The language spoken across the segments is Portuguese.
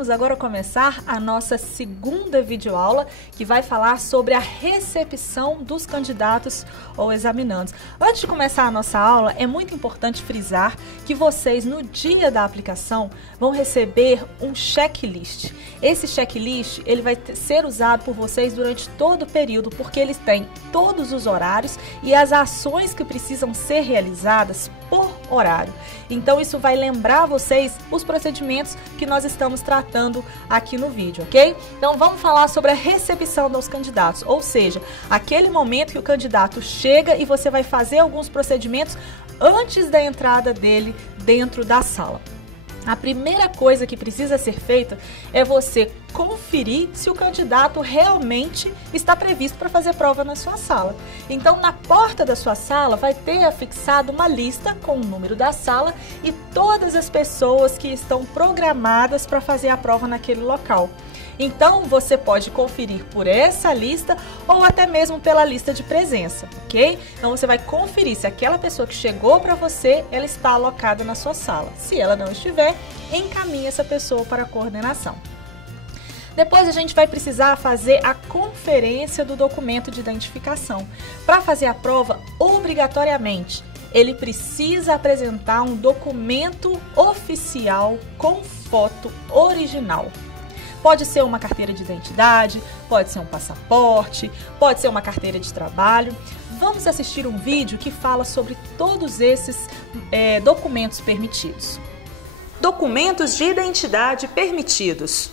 vamos agora começar a nossa segunda videoaula, que vai falar sobre a recepção dos candidatos ou examinandos. Antes de começar a nossa aula, é muito importante frisar que vocês, no dia da aplicação, vão receber um checklist. Esse checklist ele vai ser usado por vocês durante todo o período, porque eles têm todos os horários e as ações que precisam ser realizadas por horário. Então isso vai lembrar vocês os procedimentos que nós estamos tratando aqui no vídeo, ok? Então vamos falar sobre a recepção dos candidatos, ou seja, aquele momento que o candidato chega e você vai fazer alguns procedimentos antes da entrada dele dentro da sala. A primeira coisa que precisa ser feita é você conferir se o candidato realmente está previsto para fazer prova na sua sala. Então, na porta da sua sala vai ter afixado uma lista com o número da sala e todas as pessoas que estão programadas para fazer a prova naquele local. Então, você pode conferir por essa lista ou até mesmo pela lista de presença, ok? Então, você vai conferir se aquela pessoa que chegou para você, ela está alocada na sua sala. Se ela não estiver, encaminhe essa pessoa para a coordenação. Depois a gente vai precisar fazer a conferência do documento de identificação. Para fazer a prova, obrigatoriamente, ele precisa apresentar um documento oficial com foto original. Pode ser uma carteira de identidade, pode ser um passaporte, pode ser uma carteira de trabalho. Vamos assistir um vídeo que fala sobre todos esses documentos permitidos. Documentos de identidade permitidos.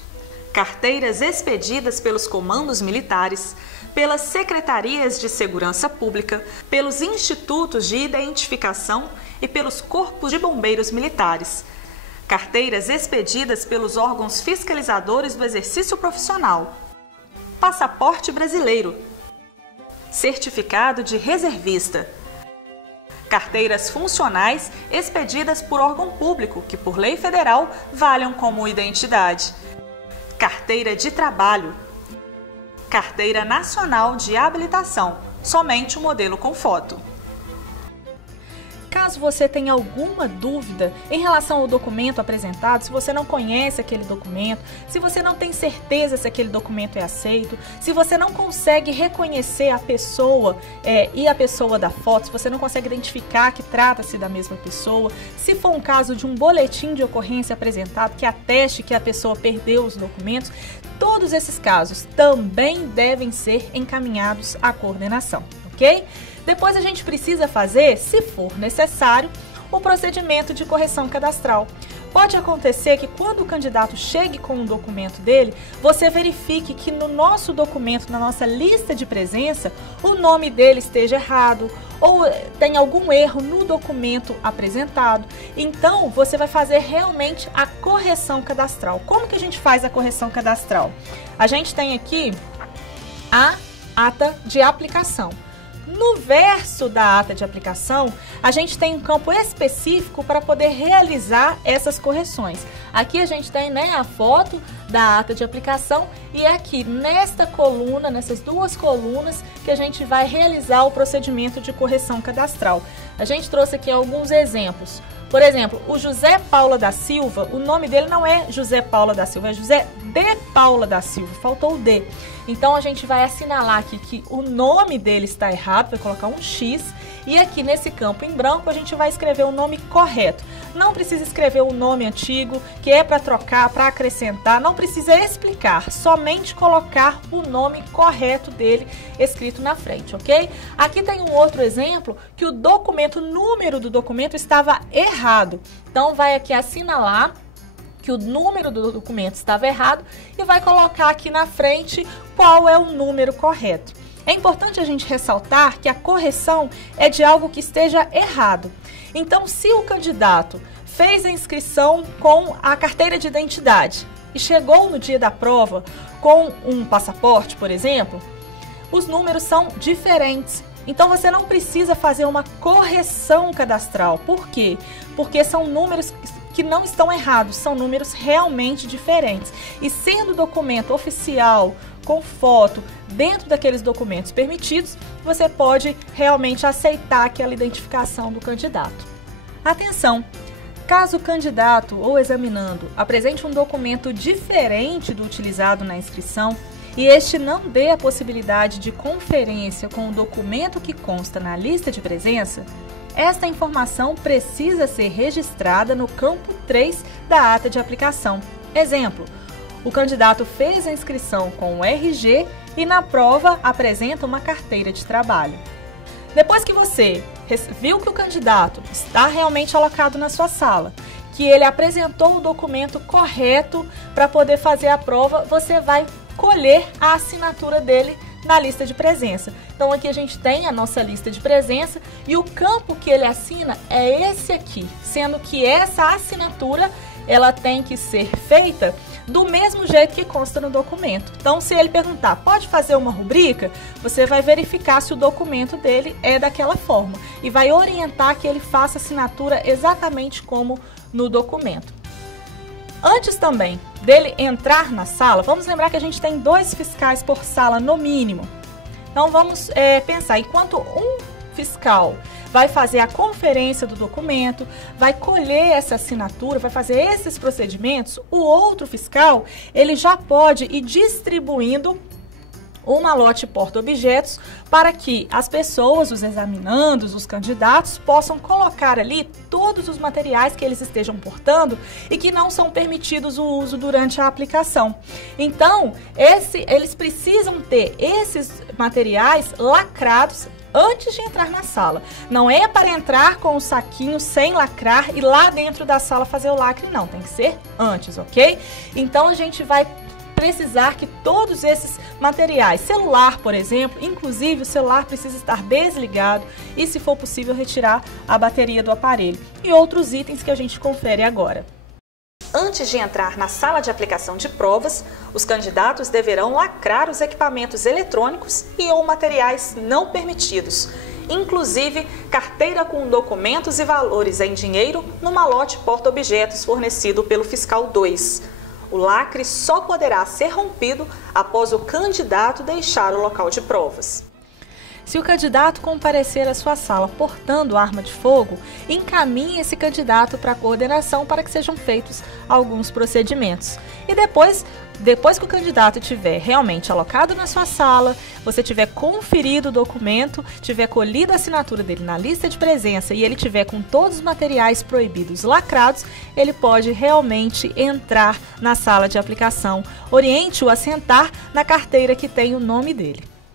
Carteiras expedidas pelos comandos militares, pelas secretarias de segurança pública, pelos institutos de identificação e pelos corpos de bombeiros militares. Carteiras expedidas pelos órgãos fiscalizadores do exercício profissional. Passaporte brasileiro. Certificado de reservista. Carteiras funcionais expedidas por órgão público, que por lei federal valham como identidade. Carteira de trabalho. Carteira nacional de habilitação, somente o modelo com foto. Caso você tenha alguma dúvida em relação ao documento apresentado, se você não conhece aquele documento, se você não tem certeza se aquele documento é aceito, se você não consegue reconhecer a pessoa e a pessoa da foto, se você não consegue identificar que trata-se da mesma pessoa, se for um caso de um boletim de ocorrência apresentado que ateste que a pessoa perdeu os documentos, todos esses casos também devem ser encaminhados à coordenação, ok? Depois a gente precisa fazer, se for necessário, o procedimento de correção cadastral. Pode acontecer que quando o candidato chegue com um documento dele, você verifique que no nosso documento, na nossa lista de presença, o nome dele esteja errado ou tem algum erro no documento apresentado. Então, você vai fazer realmente a correção cadastral. Como que a gente faz a correção cadastral? A gente tem aqui a ata de aplicação. No verso da ata de aplicação, a gente tem um campo específico para poder realizar essas correções. Aqui a gente tem a foto da ata de aplicação e é aqui nesta coluna, nessas duas colunas, que a gente vai realizar o procedimento de correção cadastral. A gente trouxe aqui alguns exemplos. Por exemplo, o José Paula da Silva, o nome dele não é José Paula da Silva, é José de Paula da Silva, faltou o D. Então a gente vai assinalar aqui que o nome dele está errado, vai colocar um X, e aqui nesse campo em branco a gente vai escrever o nome correto. Não precisa escrever o nome antigo, que é para trocar, para acrescentar, não precisa explicar, somente colocar o nome correto dele escrito na frente, ok? Aqui tem um outro exemplo que o documento, o número do documento estava errado. Então vai aqui assinalar que o número do documento estava errado e vai colocar aqui na frente qual é o número correto. É importante a gente ressaltar que a correção é de algo que esteja errado. Então, se o candidato fez a inscrição com a carteira de identidade e chegou no dia da prova com um passaporte, por exemplo, os números são diferentes. Então, você não precisa fazer uma correção cadastral. Por quê? Porque são números que não estão errados, são números realmente diferentes. E sendo documento oficial, com foto, dentro daqueles documentos permitidos, você pode realmente aceitar aquela identificação do candidato. Atenção! Caso o candidato ou examinando apresente um documento diferente do utilizado na inscrição e este não dê a possibilidade de conferência com o documento que consta na lista de presença, esta informação precisa ser registrada no campo 3 da ata de aplicação. Exemplo: o candidato fez a inscrição com o RG e na prova apresenta uma carteira de trabalho. Depois que você viu que o candidato está realmente alocado na sua sala, que ele apresentou o documento correto para poder fazer a prova, você vai colher a assinatura dele na lista de presença. Então aqui a gente tem a nossa lista de presença e o campo que ele assina é esse aqui, sendo que essa assinatura ela tem que ser feita do mesmo jeito que consta no documento. Então, se ele perguntar, pode fazer uma rubrica? Você vai verificar se o documento dele é daquela forma e vai orientar que ele faça a assinatura exatamente como no documento. Antes também dele entrar na sala, vamos lembrar que a gente tem 2 fiscais por sala no mínimo. Então, vamos pensar, enquanto um fiscal vai fazer a conferência do documento, vai colher essa assinatura, vai fazer esses procedimentos, o outro fiscal, ele já pode ir distribuindo o malote porta-objetos para que as pessoas, os examinandos, os candidatos, possam colocar ali todos os materiais que eles estejam portando e que não são permitidos o uso durante a aplicação. Então, eles precisam ter esses materiais lacrados antes de entrar na sala. Não é para entrar com o saquinho sem lacrar e lá dentro da sala fazer o lacre, não. Tem que ser antes, ok? Então, a gente vai precisar que todos esses materiais, celular, por exemplo, inclusive o celular precisa estar desligado e, se for possível, retirar a bateria do aparelho. E outros itens que a gente confere agora. Antes de entrar na sala de aplicação de provas, os candidatos deverão lacrar os equipamentos eletrônicos e ou materiais não permitidos, inclusive carteira com documentos e valores em dinheiro no malote porta-objetos fornecido pelo fiscal 2. O lacre só poderá ser rompido após o candidato deixar o local de provas. Se o candidato comparecer à sua sala portando arma de fogo, encaminhe esse candidato para a coordenação para que sejam feitos alguns procedimentos. E depois que o candidato estiver realmente alocado na sua sala, você tiver conferido o documento, tiver colhido a assinatura dele na lista de presença e ele tiver com todos os materiais proibidos lacrados, ele pode realmente entrar na sala de aplicação. Oriente-o a sentar na carteira que tem o nome dele.